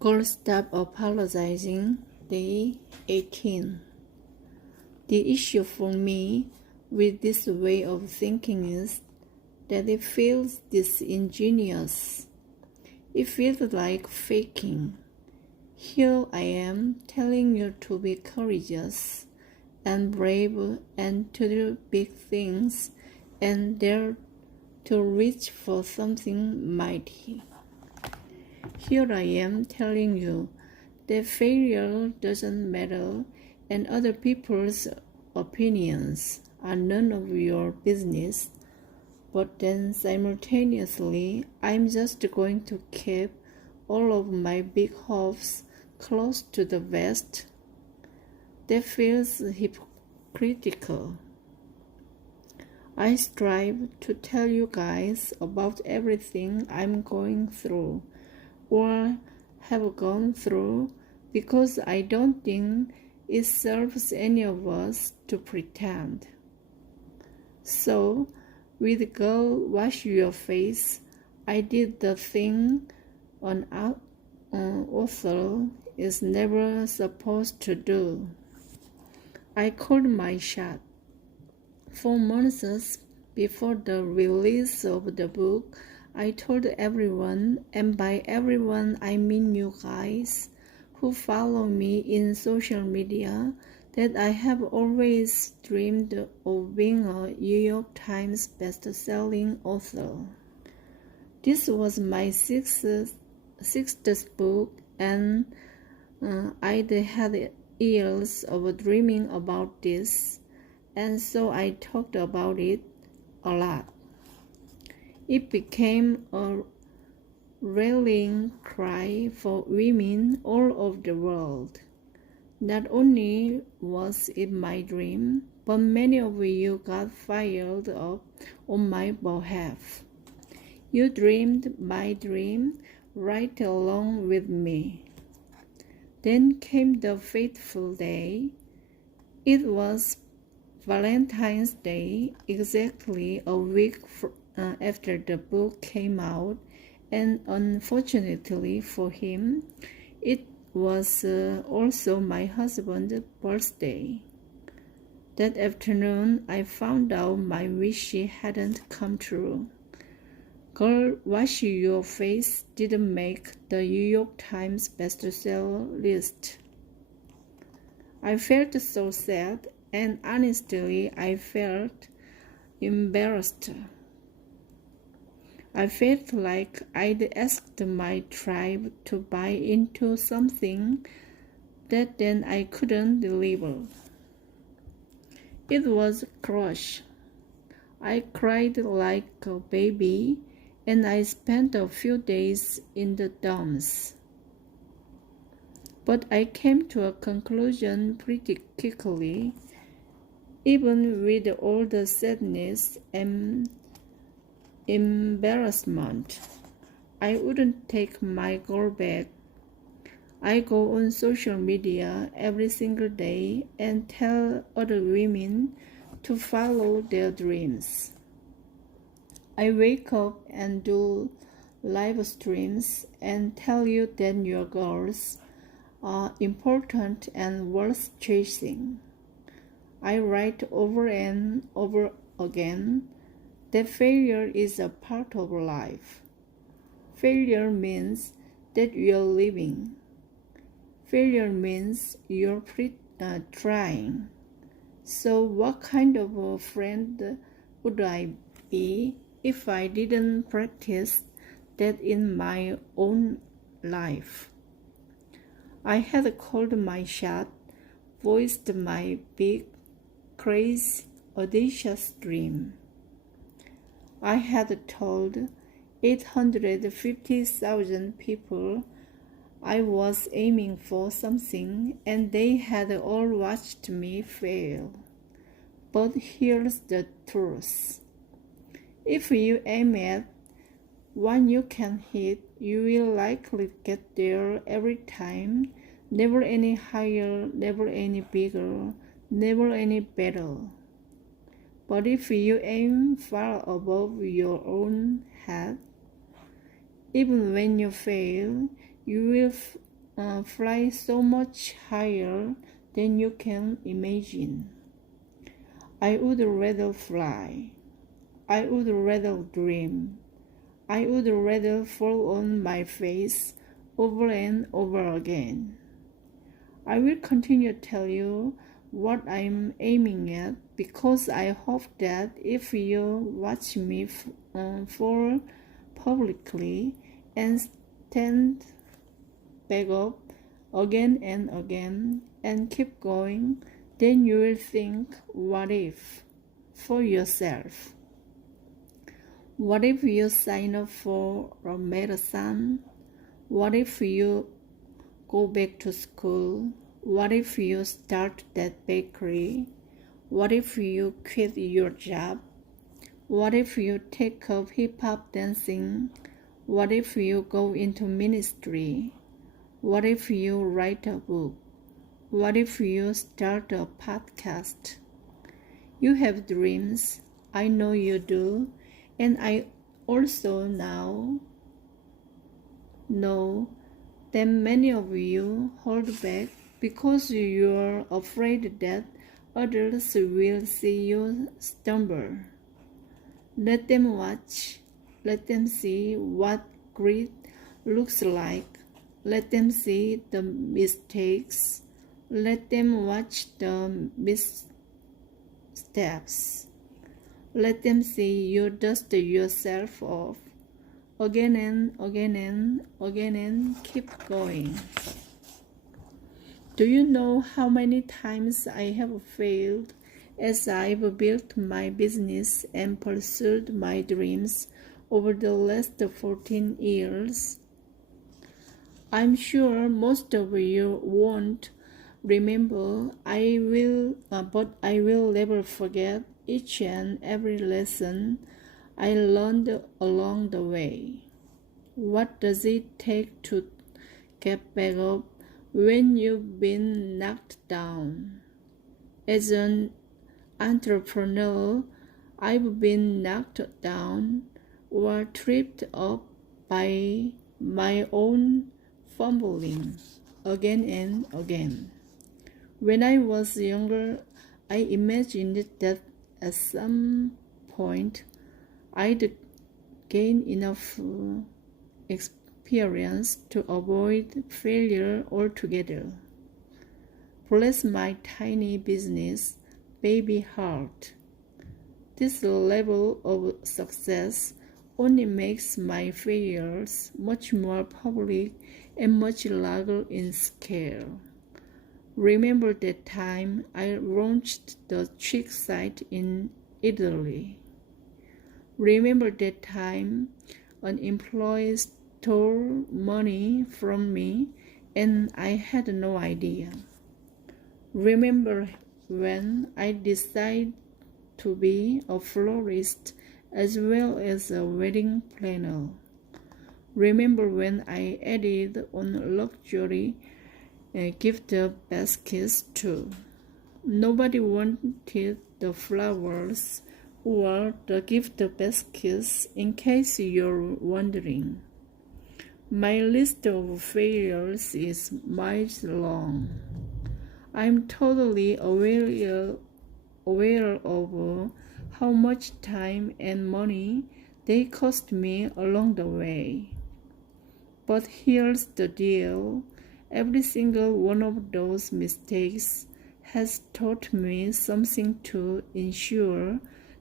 Girl, stop apologizing. Day 18. The issue for me with this way of thinking is that it feels disingenuous. It feels like faking. Here I am telling you to be courageous and brave and to do big things and dare to reach for something mighty. Here I am telling you that failure doesn't matter and other people's opinions are none of your business. But then simultaneously, I'm just going to keep all of my big hopes close to the vest. That feels hypocritical. I strive to tell you guys about everything I'm going through or have gone through because I don't think it serves any of us to pretend. So, with Girl Wash Your Face, I did the thing an author is never supposed to do. I called my shot. 4 months before the release of the book, I told everyone, and by everyone I mean you guys, who follow me in social media, that I have always dreamed of being a New York Times best-selling author. This was my sixth book, and I'd had years of dreaming about this, and so I talked about it a lot. It became a rallying cry for women all over the world. Not only was it my dream, but many of you got fired up on my behalf. You dreamed my dream right along with me. Then came the fateful day. It was Valentine's Day, exactly a week after the book came out, and unfortunately for him, it was also my husband's birthday. That afternoon, I found out my wish hadn't come true. Girl, Wash Your Face didn't make the New York Times bestseller list. I felt so sad, and honestly, I felt embarrassed. I felt like I'd asked my tribe to buy into something that then I couldn't deliver. It was a crush. I cried like a baby, and I spent a few days in the dumps. But I came to a conclusion pretty quickly. Even with all the sadness and embarrassment, I wouldn't take my girl back. I go on social media every single day and tell other women to follow their dreams. I wake up and do live streams and tell you that your girls are important and worth chasing. I write over and over again that failure is a part of life. Failure means that you're living. Failure means you're trying. So what kind of a friend would I be if I didn't practice that in my own life? I had called my shot, voiced my big, crazy, audacious dream. I had told 850,000 people I was aiming for something, and they had all watched me fail. But here's the truth. If you aim at one you can hit, you will likely get there every time, never any higher, never any bigger, never any better. But if you aim far above your own head, even when you fail, you will fly so much higher than you can imagine. I would rather fly. I would rather dream. I would rather fall on my face over and over again. I will continue to tell you what I'm aiming at because I hope that if you watch me fall publicly and stand back up again and again and keep going, then you will think, what if, for yourself. What if you sign up for a marathon? What if you go back to school? What if you start that bakery? What if you quit your job? What if you take up hip-hop dancing? What if you go into ministry? What if you write a book? What if you start a podcast? You have dreams. I know you do. And I also now know that many of you hold back because you're afraid that others will see you stumble. Let them watch. Let them see what grit looks like. Let them see the mistakes. Let them watch the missteps. Let them see you dust yourself off again and again and again and keep going. Do you know how many times I have failed as I've built my business and pursued my dreams over the last 14 years? I'm sure most of you won't remember. But I will never forget each and every lesson I learned along the way. What does it take to get back up when you've been knocked down? As an entrepreneur, I've been knocked down or tripped up by my own fumbling again and again. When I was younger, I imagined that at some point I'd gain enough experience to avoid failure altogether. Bless my tiny business, Baby Heart. This level of success only makes my failures much more public and much larger in scale. Remember that time I launched the chick site in Italy. Remember that time an employee stole money from me and I had no idea. Remember when I decided to be a florist as well as a wedding planner. Remember when I added on luxury gift baskets too. Nobody wanted the flowers or the gift baskets, in case you're wondering. My list of failures is miles long. I'm totally aware of how much time and money they cost me along the way. But here's the deal. Every single one of those mistakes has taught me something to ensure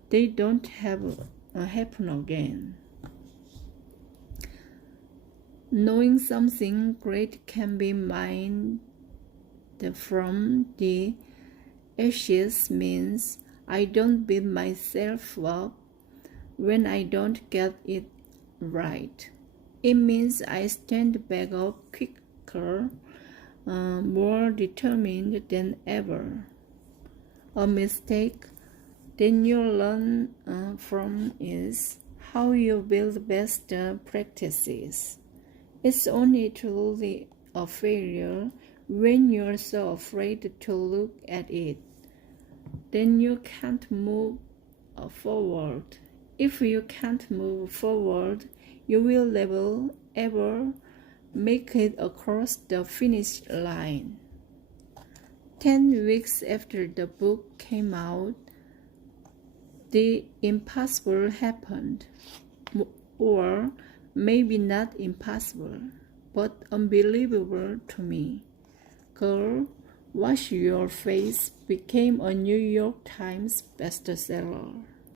they don't happen again. Knowing something great can be mined from the ashes means I don't beat myself up when I don't get it right. It means I stand back up quicker, more determined than ever. A mistake that you learn from is how you build best practices. It's only truly a failure when you're so afraid to look at it. Then you can't move forward. If you can't move forward, you will never ever make it across the finish line. 10 weeks after the book came out, the impossible happened. Or maybe not impossible, but unbelievable to me. Girl, Wash Your Face became a New York Times bestseller.